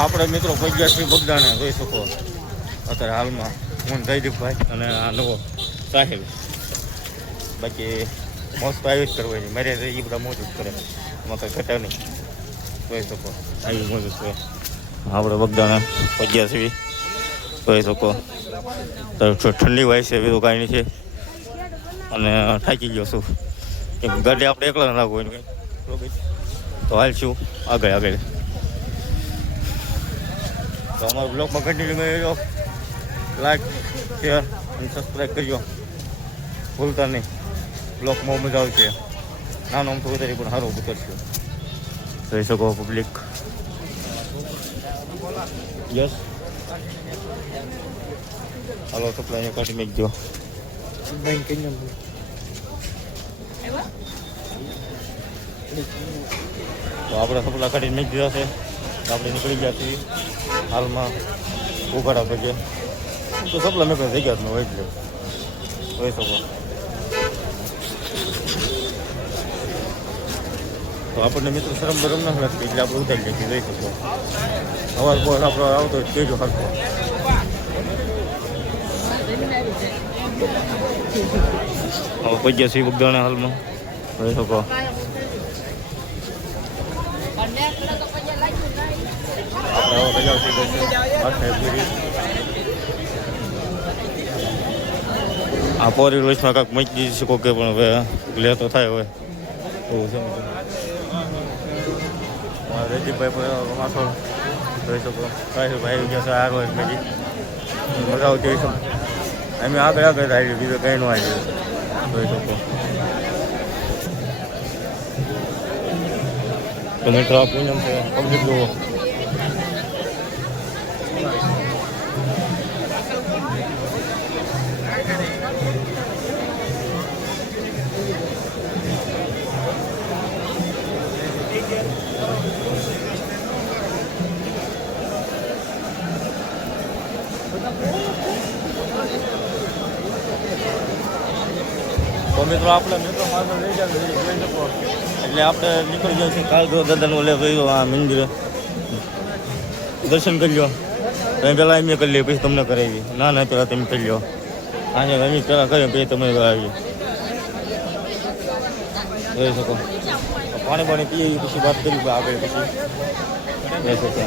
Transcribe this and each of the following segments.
આપણે મિત્રો પગ્યા શ્રી બગદાણે જોઈ શકો અત્યારે હાલમાં હું જયદીપભાઈ અને આ નવો સાહેબ. બાકી મોસ્ટ આવી જ કરવાની મારે એ બધા મોજ જ કરે એમાં કંઈ ઘટા નહીં જોઈ શકો આવી મોજ છે. આપણે બગદાણે પગ્યા છીએ જોઈ શકો ઠંડી વાય છે બીજું કાંઈ નહીં છે અને થાકી ગયો છું કેમ ગાડી આપણે એકલા રાખવું હોય ને કંઈ તો હાલ છું આગળ. તો અમારા બ્લોગમાં કન્ટિન્યુ કરજો, લાઈક શેર અને સબસ્ક્રાઈબ કરજો ભૂલતા નહીં. બ્લોગમાં મજા આવશે, નાનો આમ તો વધારે પણ સારું ઉતરશે. જોઈ શકો પબ્લિક. યસ હાલો સપ્લાય કાઢી મેકજો. તો આપણે સપ્લા કાઢીને મેક દીધા છે. આપણે નીકળી ગયા છીએ હાલમાં ઉઘાડા પગે. તો સપ્લા મેં થઈ ગયા હોય એટલે જોઈ શકો. તો આપણને મિત્રો શરમ બરમ ના લાગતી એટલે આપણે ઉતારી લઈએ જોઈ શકો. અવાજ બોલ આપણો આવતો હોય કહેજો સરખો. હવે પગ્યા છીએ બગદાણે હાલમાં જોઈ શકો. આ પોરી રોજમાં કાંઈક મૂકી દીધી શકો કે પણ હવે લે તો થાય હવે એવું છે. રજીભાઈ માથો જોઈ શકો. ભાઈ ગયા છે આગળ મેજી મજા આવતી હોય છે. અમે આગળ આવી બીજો કંઈ ન આવી જોઈ શકો. તો મિત્રો આ પૂનમ છે પબ્લિક જુઓ. તો મિત્રો આપણે મિત્રો માર્ગ લઈ જાય જોઈ શકો. એટલે આપણે નીકળી જાય છે કાળગો દાદાનું ઓલે કહ્યું આ મંદિરે દર્શન કરી લો. તમે પહેલાં એમ કરી લઈએ પછી તમને કરાવી. ના પહેલાં તમે કરી લો. આજે અમે પહેલાં કરીએ પછી તમે આવી જોઈ શકો. પાણી પીએ પછી વાત કરી આગળ પછી જઈ શકે.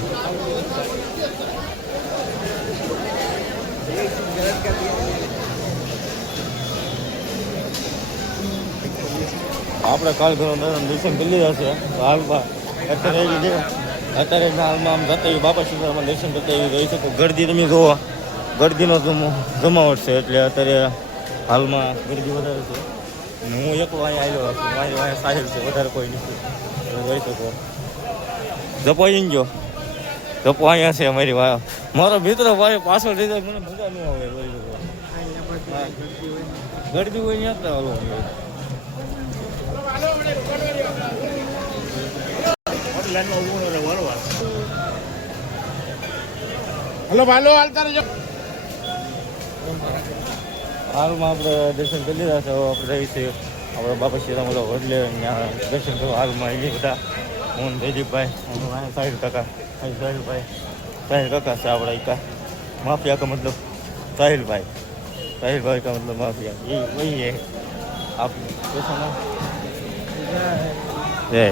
આપણે કાલ ઘરો દર્શન કરી લીધા છે. હાલમાં અત્યારે હાલમાં આમ જતા બાપા સીતારામમાં દર્શન કરતા એવી રહી શકો. ગરદી તમે જુઓ, ગરદીનો જમાવટ છે એટલે અત્યારે હાલમાં ગરદી વધારે છે. અને હું એકલો અહીંયા આવ્યો છું. મારી અહીંયા સાહેબ છે, વધારે કોઈ નથી રહી શકો. જપો જઈને ગયો જપો અહીંયા છે અમારી વાહ. મારો મિત્ર ભાઈ પાછળ થઈ જાય મને મજા ન આવે. રહી શકો ગરદી હોય ત્યાં તો હાલો હાલમાં આપણે દર્શન કરી લીધા છે. આપણે રહી છીએ આપણે બાપા સીતારામ એટલે ત્યાં દર્શન કરવા હાલમાં એ બધા હું જયદીપભાઈ સાહિલ કાકા સાહિલભાઈ કાકા છે આપણા કા માફિયા કા મતલબ સાહિલભાઈ કા મતલબ माफिया ये वही है आप कैसा नाम जय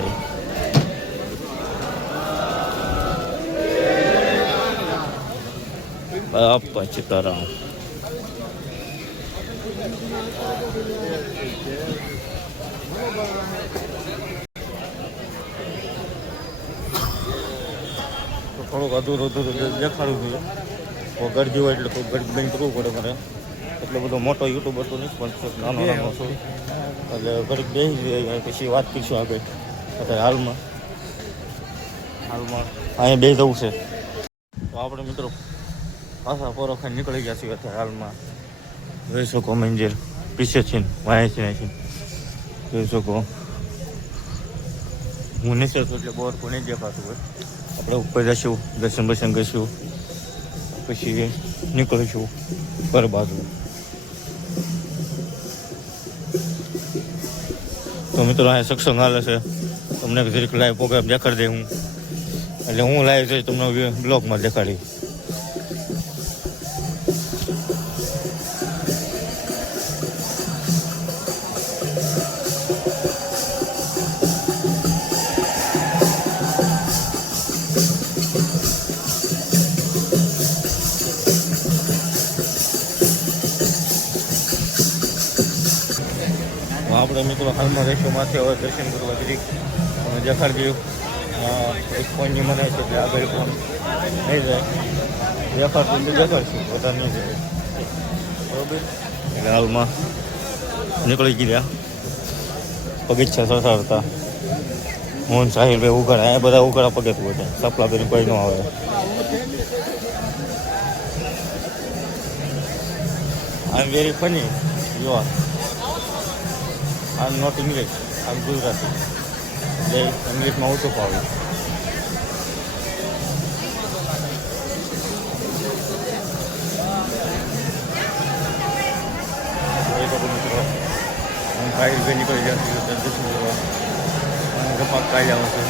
बापा सीताराम. થોડુંક અધૂરું દેખાડવું જોઈએ. તો ગરજી હોય એટલે કોઈ ગરજ બંધ કરવું પડે મારે. એટલો બધો મોટો યુટ્યુબર તો નહીં પણ નાનો છું એટલે ઘડીક બેસી જાય પછી વાત કરીશું આગળ. અત્યારે હાલમાં અહીંયા બે જવું છે. તો આપણે મિત્રો પાછા પોરખાને નીકળી ગયા છીએ. અત્યારે હાલમાં જોઈ શકો મંદિર પીછે છે વાય છે જોઈ શકો. હું નીચે છું એટલે બોર કોઈ નહીં દેખાતું હોય. આપણે ઉપર જઈશું દર્શન કરીશું પછી નીકળીશું પર બાજુ. તો મિત્રો અહીંયા સત્સંગ હાલે છે. તમને જરીક લાઈવ પ્રોગ્રામ દેખાડી દે હું એટલે હું લાઈવ જોઈ તમને બ્લોગમાં દેખાડી. આપણે મિત્રો હાલમાં રેશોમાંથી હવે દર્શન કરવા જરીક દેખાડી દઉં. એક ફોનની મને છે કે આગળ ફોન નહીં જાય, દેખાડતું દેખાડશું, બધા નહીં જાય બરોબર. એટલે હાલમાં નીકળી ગયા પગીચ્છા સરસાડતા. હું સાહિલભાઈ ઉઘાડા, એ બધા ઉઘાડા પગે બધા સપલા કરીને કોઈ ન આવે. I am very funny you are. I'm not English, I'm Gujarati. એટલે ઇંગ્લિશમાં ઓછું ફાવે. હું સાહિલભાઈ નીકળી જતી દર્શન કરવા. હું ગપ્પા કાઢી આવું છું.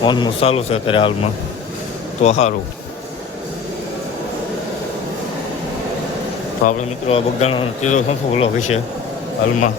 ફોનનું ચાલુ છે અત્યારે હાલમાં તો સારું. તો આપણે મિત્રો આ બગદાણાનો ત્રીજો સંફો વ્લોગ હશે હાલમાં.